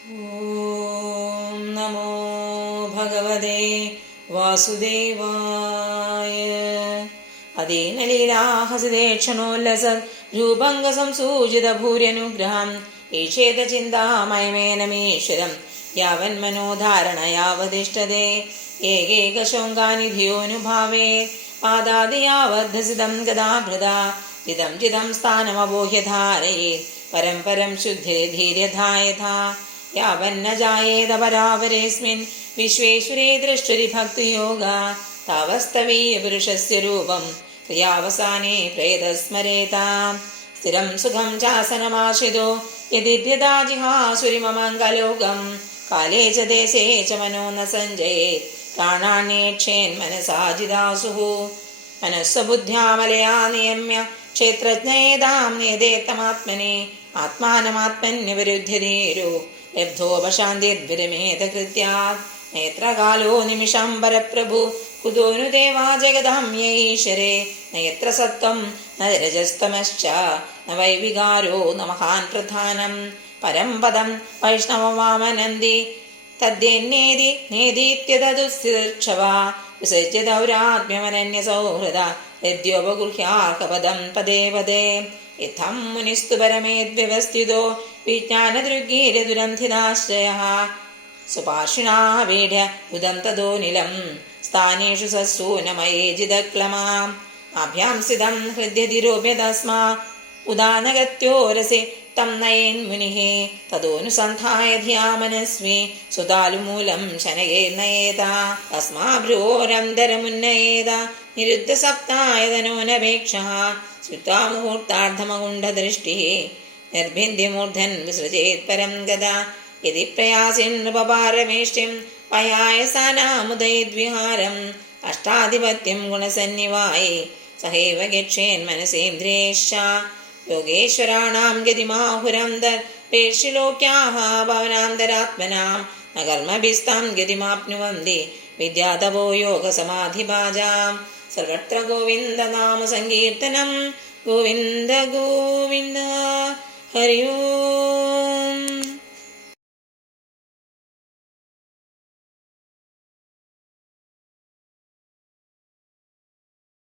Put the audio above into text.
ഓം നമോ ഭഗവതേ വാസുദേവായ. അദീനലീലാഹസിതേക്ഷണോല്ലസത് രൂപംഗസംസൂചിതഭൂര്യനുഗ്രഹം ഈക്ഷേത ചിന്താമയമേനമീശ്വരം യാവന്മനോധാരണയാവതിഷ്ഠതേ ഏകൈകശോങ്കാനിധിയോനുഭാവേ പാദാദിയാവദ്ധസിതം ഗദാഭൃതാ ചിദം ചിദം സ്ഥാനമബോഹ്യധാരയേ പരം പരം ശുദ്ധിധീര്യധായഥാ യാവന്ന ജായേത പരാപരേസ്മിൻ വിശ്വേശ്വരേ ദ്രഷ്ടുരി ഭക്തിയോഗ താവസ്തവീയ പുരുഷസ്യ രൂപം ക്രിയാവസാനേ പ്രേതസ്മരേതാം സ്ഥിരം സുഖം ചാസനമാശ്രിതോ യദിഭ്യതാജിഹാസുരിമമംഗലോകം കാലേ ച ദേശേ ച മനോ ന സഞ്ജയേത് പ്രാണാന്യേക്ഷേൻ മനസാജിതാസുഃ മനസ്സബുദ്ധ്യാമലയാ നിയമ്യ ക്ഷേത്രജ്ഞേതാം നേദേത്തമാത്മനെ ആത്മാനമാത്മന്യവരുദ്ധ്യതേരോ ലബ്ധോപശാന്തിർവിരമേത കൃത്യാത് നേത്രകാലോ നിമിഷം പരപ്രഭു കുതോനു ദേവാ ജഗദാമ്യൈശ്വരേ നയത്ര സത്വം ന രജസ്തമശ്ച ന വൈവികാരോ ന മഹാൻ പ്രധാനം പരം പദം വൈഷ്ണവമാമനന്തി തദ്യേന്നേതി നേദീത്യതദുസ്ഥിർക്ഷവ വിസജ്യ ദൗരാത്മ്യമനന്യസൗഹൃദ യദ്യോപഗുഹ്യാർഹപദം പദേ പദേ യഥം മുനിസ്തു പരമേദ്വ്യവസ്ഥിതോ വിജ്ഞാനദൃഗ്ഗീരദുരന്ധിതാശ്രയഃ സുപാർഷിണാ വീഢ്യ ഉദം തദോ നിലം സ്ഥാനേഷു സസ്സൂനമയേജിതക്ലമാം അഭ്യാം സ്ഥിതം ഹൃദ്യതിരോപ്യ തസ്മാ ഉദാനഗത്യോരസി തം നയേൻ മുനിഃ തദോനുസന്ധായ ധിയാ മനസ്വി സുതാലുമൂലം ശനയേ നയേത തസ്മാഭ്രോരന്തരമുന്നയേത നിരുദ്ധ സപ്തായതനോനപേക്ഷഃ ശ്രുത്വാ മുഹൂർത്താർദ്ധമകുണ്ഠദൃഷ്ടിഃ നിർഭിന്ദ്യമൂർധൻ വിസൃജേത് പരം ഗദാ യദി പ്രയാസിൻ നൃപപാരമേഷ്ടിം പയായസാനാമുദയദ്വിഹാരം അഷ്ടാധിപത്യം ഗുണസന്നിവായി സഹൈവ ഗച്ഛേൻ മനസേന്ദ്രിയേശ്ച യോഗേശ്വരാണാം ഗതിമാഹുരം ദർപേർഷിലോക്യാഃ ഭവനാന്തരാത്മനാം ന കർമ്മഭിസ്താം ഗതിമാപ്നുവന്തി വിദ്യാതപോ യോഗസമാധിഭാജാം സർവത്ര ഗോവിന്ദനാമ സങ്കീർത്തനം ഗോവിന്ദ ഗോവിന്ദ ഹരി ഓം.